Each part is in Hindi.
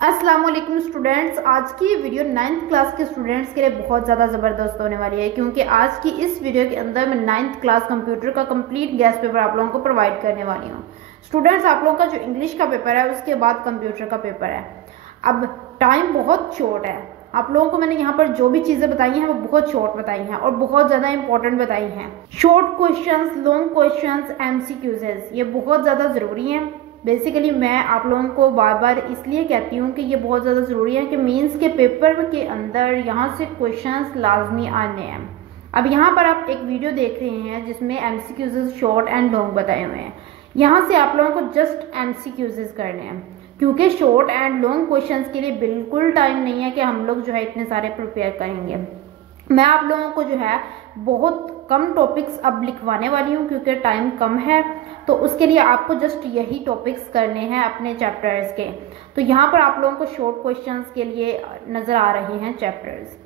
अस्सलाम वालेकुम स्टूडेंट्स। आज की वीडियो 9th क्लास के स्टूडेंट्स के लिए बहुत ज़्यादा ज़बरदस्त होने वाली है, क्योंकि आज की इस वीडियो के अंदर मैं 9th क्लास कंप्यूटर का कंप्लीट गेस्ट पेपर आप लोगों को प्रोवाइड करने वाली हूँ। स्टूडेंट्स, आप लोगों का जो इंग्लिश का पेपर है उसके बाद कंप्यूटर का पेपर है। अब टाइम बहुत शॉर्ट है। आप लोगों को मैंने यहाँ पर जो भी चीज़ें बताई हैं वो बहुत शॉर्ट बताई हैं और बहुत ज़्यादा इंपॉर्टेंट बताई हैं। Short questions, long questions, MCQs ये बहुत ज़्यादा ज़रूरी हैं। बेसिकली मैं आप लोगों को बार बार इसलिए कहती हूँ कि ये बहुत ज़्यादा ज़रूरी है कि मेंस के पेपर के अंदर यहाँ से क्वेश्चंस लाजमी आने हैं। अब यहाँ पर आप एक वीडियो देख रहे हैं जिसमें एमसीक्यूज़ शॉर्ट एंड लॉन्ग बताए हुए हैं। यहाँ से आप लोगों को जस्ट एमसीक्यूज़ करने हैं, क्योंकि शॉर्ट एंड लॉन्ग क्वेश्चंस के लिए बिल्कुल टाइम नहीं है कि हम लोग जो है इतने सारे प्रिपेयर करेंगे। मैं आप लोगों को जो है बहुत कम टॉपिक्स अब लिखवाने वाली हूँ, क्योंकि टाइम कम है। तो उसके लिए आपको जस्ट यही टॉपिक्स करने हैं अपने चैप्टर्स के। तो यहाँ पर आप लोगों को शॉर्ट क्वेश्चंस के लिए नज़र आ रहे हैं चैप्टर्स।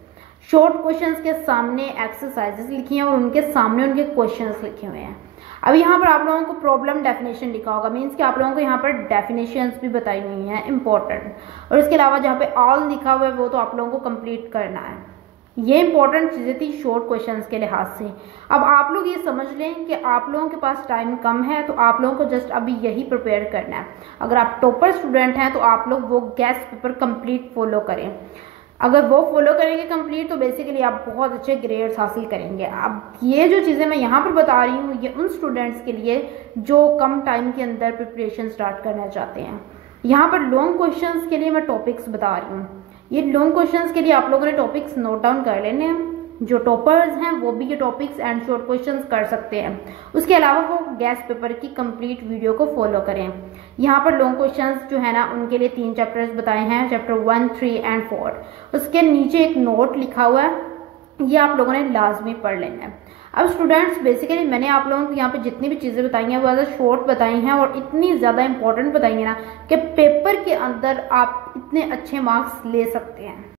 शॉर्ट क्वेश्चंस के सामने एक्सरसाइजेस लिखी हैं और उनके सामने उनके क्वेश्चंस लिखे हुए हैं। अब यहाँ पर आप लोगों को प्रॉब्लम डेफिनेशन लिखा होगा, मीन्स कि आप लोगों को यहाँ पर डेफिनेशंस भी बताई हुई हैं इंपॉर्टेंट। और इसके अलावा जहाँ पे ऑल लिखा हुआ है वो तो आप लोगों को कंप्लीट करना है। ये इंपॉर्टेंट चीज़ें थी शॉर्ट क्वेश्चंस के लिहाज से। अब आप लोग ये समझ लें कि आप लोगों के पास टाइम कम है, तो आप लोगों को जस्ट अभी यही प्रिपेयर करना है। अगर आप टॉपर स्टूडेंट हैं तो आप लोग वो गेस्ट पेपर कंप्लीट फॉलो करें। अगर वो फॉलो करेंगे कंप्लीट तो बेसिकली आप बहुत अच्छे ग्रेड्स हासिल करेंगे। अब ये जो चीज़ें मैं यहाँ पर बता रही हूँ ये उन स्टूडेंट्स के लिए जो कम टाइम के अंदर प्रिपरेशन स्टार्ट करना चाहते हैं। यहाँ पर लॉन्ग क्वेश्चंस के लिए मैं टॉपिक्स बता रही हूँ। ये लॉन्ग क्वेश्चंस के लिए आप लोगों ने टॉपिक्स नोट डाउन कर लेने हैं। जो टॉपर्स हैं वो भी ये टॉपिक्स एंड शॉर्ट क्वेश्चंस कर सकते हैं। उसके अलावा वो गेस्ट पेपर की कंप्लीट वीडियो को फॉलो करें। यहाँ पर लॉन्ग क्वेश्चंस जो है ना उनके लिए 3 चैप्टर्स बताए हैं, चैप्टर 1, 3 एंड 4। उसके नीचे एक नोट लिखा हुआ है, ये आप लोगों ने लाजमी पढ़ लेना है। अब स्टूडेंट्स, बेसिकली मैंने आप लोगों को यहाँ पे जितनी भी चीज़ें बताई हैं वो ज़्यादा शॉर्ट बताई हैं और इतनी ज़्यादा इंपॉर्टेंट बताई हैं ना कि पेपर के अंदर आप इतने अच्छे मार्क्स ले सकते हैं।